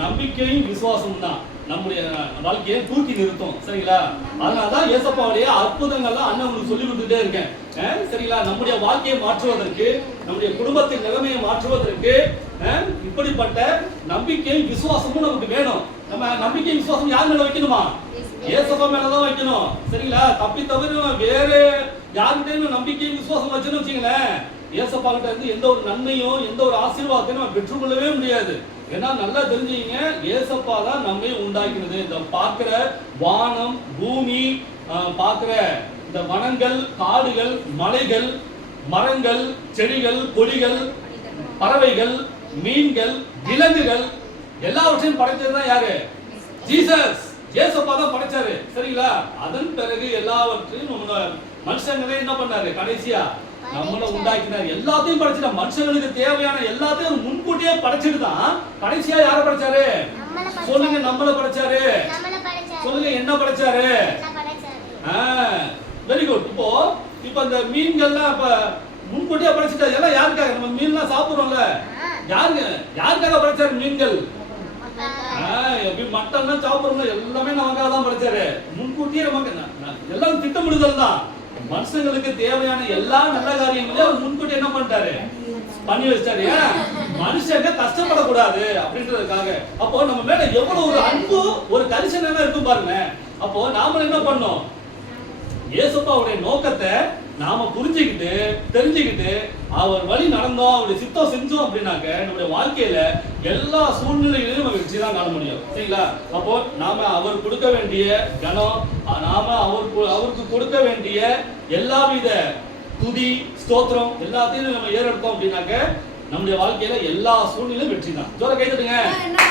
நம்பிக்கையும் விசுவாசம் தான் நம்முடைய வாழ்க்கையை தூக்கி நிறுத்தும். சரிங்களா? அதனாலதான் ஏசப்பாவுடைய அற்புதங்கள்லாம் அண்ணன் உங்களுக்கு சொல்லி கொடுத்துட்டே இருக்கேன் சரிங்களா? நம்முடைய வாழ்க்கையை மாற்றுவதற்கு நம்முடைய குடும்பத்தின் நிலைமையை மாற்றுவதற்கு இப்படிப்பட்ட நம்பிக்கையும் விசுவாசமும் நமக்கு வேணும். நம்ம நம்பிக்கை விசுவாசம் யார் மேல வைக்கணுமா? ஏசப்பா மேலதான் வைக்கணும். சரிங்களா? தப்பி தவிர வேற. யாருக்கிட்டையும் நம்பிக்கையும் விசுவாசம் வச்சுன்னு வச்சுங்களேன் ஏசப்பா கிட்ட இருந்து எந்த ஒரு நன்மையும் எந்த ஒரு ஆசீர்வாதத்தையும் நம்ம பெற்றுக்கொள்ளவே முடியாது. ஏன்னா நல்லா தெரிஞ்சுங்க ஏசப்பா தான் நம்மை உண்டாக்கினது. இந்த பார்க்கிற வானம் பூமி ஆஹ், பார்க்கிற இந்த வனங்கள் காடுகள் மலைகள் மரங்கள் செடிகள் கொடிகள் பறவைகள் மீன்கள் விலங்குகள் எல்லாவற்றையும் படைச்சது தான் யாரு? ஜீசஸ். ஏசப்பா தான் படைச்சாரு. சரிங்களா? அதன் பிறகு எல்லாவற்றையும் நம்ம மனுஷங்களே என்ன பண்ணாரு? கடைசியா நம்மள உண்டாக்கினார். எல்லாத்தையும் படைச்சிட்டா மனுஷங்களுக்கு தேவையான எல்லாத்தையும் முன்கூட்டியே படைச்சிட்டு தான் கடைசியா யார படைச்சாரு. சொல்லுங்க நம்மள படைச்சாரு. சொல்லுங்க என்ன படைச்சாரு? வெரி குட் இப்போ இப்போ அந்த மீன்கள்லாம் இப்ப முன்கூட்டியே படைச்சிட்டா எல்லாம் யாருக்காக? நம்ம மீன்லாம் சாப்பிடுறோம்ல. யாருங்க? யாருக்காக படைச்சாரு மீன்கள்? எப்படி மட்டன்லாம் சாப்பிடுறோம்ல எல்லாமே நமக்காக தான் படைச்சாரு. முன்கூட்டியே நமக்கு எல்லாம் திட்டமிடுதல் தான். மனுஷங்களுக்கு தேவையான எல்லா நல்ல காரியங்களையும் அவர் முன்கூட்டி என்ன பண்ணிட்டாரு? பண்ணி வச்சிட்டாரு மனுஷங்க கஷ்டப்படக்கூடாது அப்படின்றதுக்காக. அப்போ நம்ம மேல எவ்வளவு ஒரு அன்பு ஒரு கரிசனை இருக்கும் பாருங்க அப்போ நாம என்ன பண்ணோம்? இயேசுப்பாவுடைய நோக்கத்தை நாம புரிஞ்சுக்கிட்டு தெரிஞ்சுக்கிட்டு அவர் வழி நடந்தோம் அவருடைய சித்தம் செஞ்சோம் அப்படின்னாக்க நம்முடைய வாழ்க்கையில எல்லா சூழ்நிலைகளிலும் நம்ம வெற்றி தான் காண முடியும். சரிங்களா? அப்போ நாம அவர் கொடுக்க வேண்டிய கனம் நாம அவருக்கு அவருக்கு கொடுக்க வேண்டிய எல்லாவித துதி ஸ்தோத்திரம் எல்லாத்தையும் நம்ம ஏறெடுத்தோம் அப்படின்னாக்க நம்முடைய வாழ்க்கையில எல்லா சூழ்நிலையும் வெற்றி தான் ஜோர கைதட்டுங்க